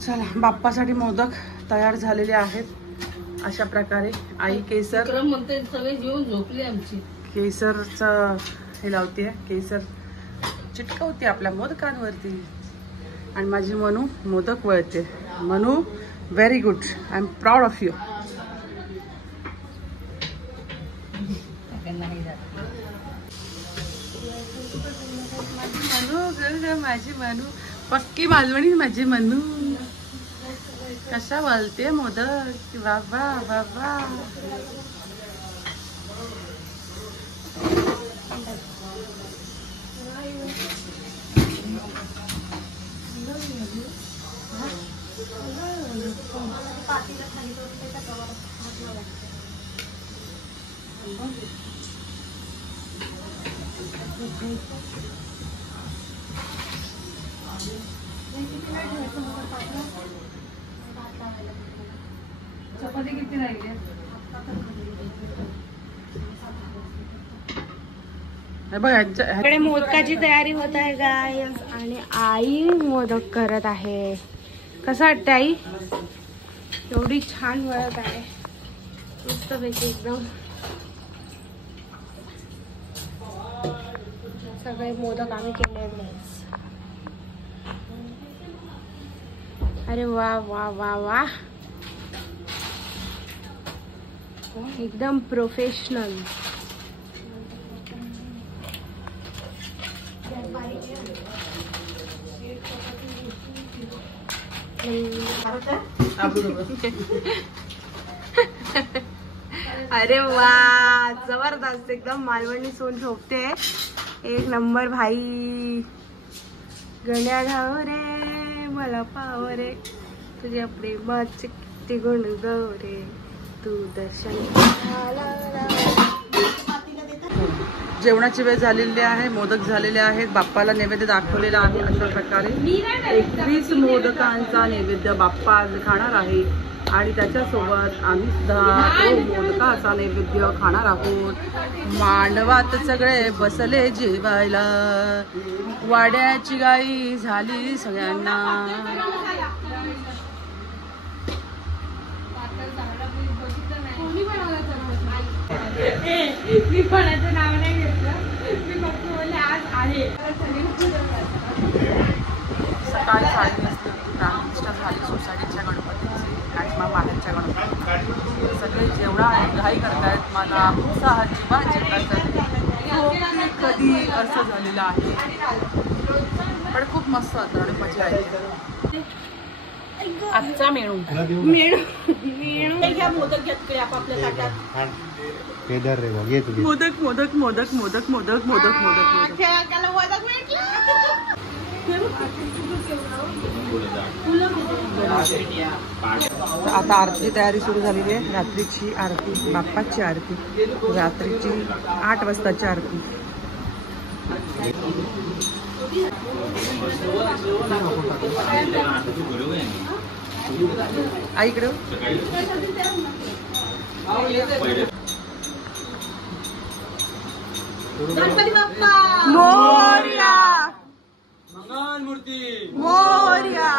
चला, बाप्पासाठी मोदक तयार झालेले आहेत अशा प्रकारे. आई केसर म्हणते सगळे जेवून झोपले आमची. केसरचं हे लावते, केसर चिटकवते आपल्या मोदकांवरती आणि माझी मनू मोदक वळते. Manu very good, I am proud of you. माझी मनू पक्की मालवणी, माझी मनू कशा बोलते मोदक. बाबा बाबा चपाती किती राहिली? इकडे मोदकाची तयारी होत आहे गाइस आणि आई मोदक करत आहे. कसं वाटतं आई? एवढी छान वळत आहे मस्तपैकी एकदम. सगळे मोदक आम्ही केलेले. अरे वा वा वा वा, एकदम प्रोफेशनल. अरे वा, जबरदस्त एकदम मालवणी सून झोपते. एक नंबर भाई. गण्या धाव रे मला पाव रे, तुझ्या प्रेमाचे किती गुण गाव रे, तू दर्शन. जेवणाची वेळ झालेली आहे, मोदक झालेले आहेत, बाप्पाला नैवेद्य दाखवलेला आहे. अशा प्रकारे 21 मोदकांचा नैवेद्य बाप्पा आज खाणार आहे आणि त्याच्यासोबत आम्ही सुद्धा तो मोदकाचा नैवेद्य खाणार आहोत. मांडवात सगळे बसले जेवायला, वाड्याची गाई झाली सगळ्यांना. मी कोणाचं नाव नाही घेतलं, मी फक्त बोलले आज आहे. सकाळी 9:30 प्राणप्रतिष्ठा झाली सोसायटीच्या गणपतीची, काश्मा बाहेरच्या गणपती. सगळे जेवढा घाई करतायत, मला उत्साह जीवा जेवणाचा कधी असं झालेलं आहे. पण खूप मस्त होतं आणि मजा येते. आजचा मेनू मोदक घेतले आपापल्या ताटात. मोदक मोदक मोदक मोदक मोदक मोदक मोदक आता आरतीची तयारी सुरू झालेली आहे. रात्रीची आरती, बाप्पाची आरती, रात्रीची 8 वाजताची आरती. आईकडे गणपती बाप्पा मोरया, मंगल मूर्ती मोरया.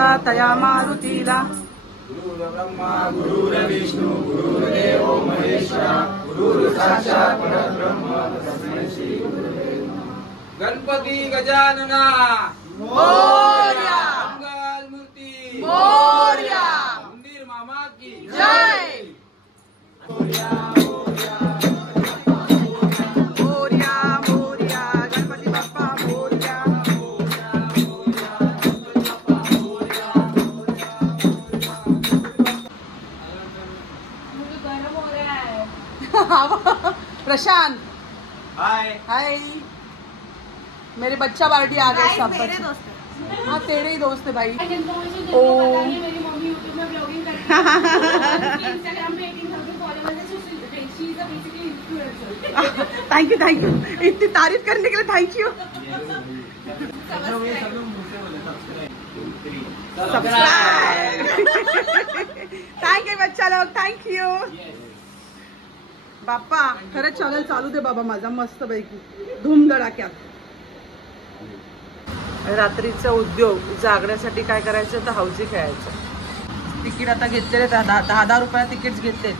वाचा तया मारुतीला गणपती गजानना मोरया मंगल मूर्ती मोरया मंदिर मामा की जय मोरया मोरया गणपती बाप्पा मोरया प्रशांत हाय हाय मेरे बच्चा पार्टी आ गए सब बच्चे हाँ तेरे ही दोस्त है भाई ओ मेरी मम्मी यूट्यूब में ब्लॉगिंग करती है इंस्टाग्राम पे 18,000 फॉलोअर्स है she is a basically influencer thank you इतनी तारीफ करने के लिए थैंक यू थैंक यू बच्चा लोग थँक यू बाप्पा खरंच चॅनल चालू दे बाबा माझा मस्त पैकी धूमधडाक्यात रात्रीचा उद्योग जागण्यासाठी काय करायचं तर हौजी खेळायचं तिकीट आता घेतलेले 10 रुपयाला तिकीट घेतले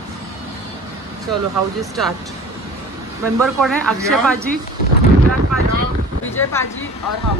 चलो हौजी स्टार्ट मेंबर कोण आहे अक्षय पाजी विजय पाजी और हम